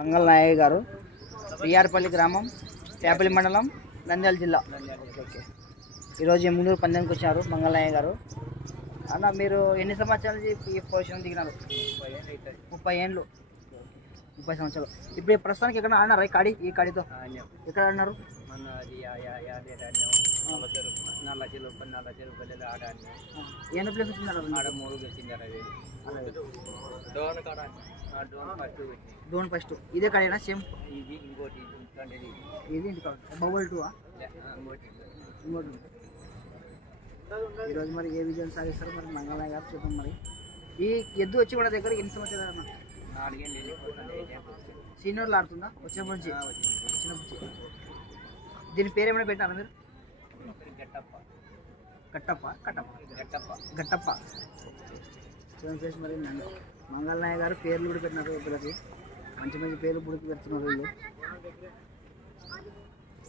మంగళ నాయక్ గారు, పిఆర్పల్లి గ్రామం, పేపల్లి మండలం, నంద్యాల జిల్లా. ఓకే. ఈరోజు ఎమ్మునూరు పందెంకి వచ్చారు మంగళ నాయక్ గారు. అన్న మీరు ఎన్ని సంవత్సరాల నుంచి ఈ పొజిషన్ దిగినారు? 30 ఏళ్ళు. 30 సంవత్సరాలు. ఇప్పుడు ప్రస్తుతానికి ఎక్కడ ఆడినారా ఈ కాడితో? ఎక్కడ ఆడినారు? ఎన్ని ప్లేస్ వచ్చిందా? డోన్ ఫస్ట్. ఇదే కాడేనా సేమ్? ఇది ఇంటి కాదు, బబుల్ 2 ఇంకోటి. ఈరోజు మరి ఏ విజయం సాగిస్తారు మరి మంగళ గారు చూద్దాం. మరి ఈ ఎద్దు వచ్చి కూడా దగ్గర ఎన్ని సంవత్సరాలు అన్న? 4 ఏళ్ళు. సీనియర్లు ఆడుతుందా వచ్చినప్పటి నుంచి? దీని పేరు ఏమైనా పెట్టారా మీరు? గట్టప్ప. చూడండి మరి మంగళ నాయక్ గారు పేర్లు కూడా పెట్టినారు. పిల్లలకి మంచి మంచి పేర్లు పుడికి పెడుతున్నారు వీళ్ళు.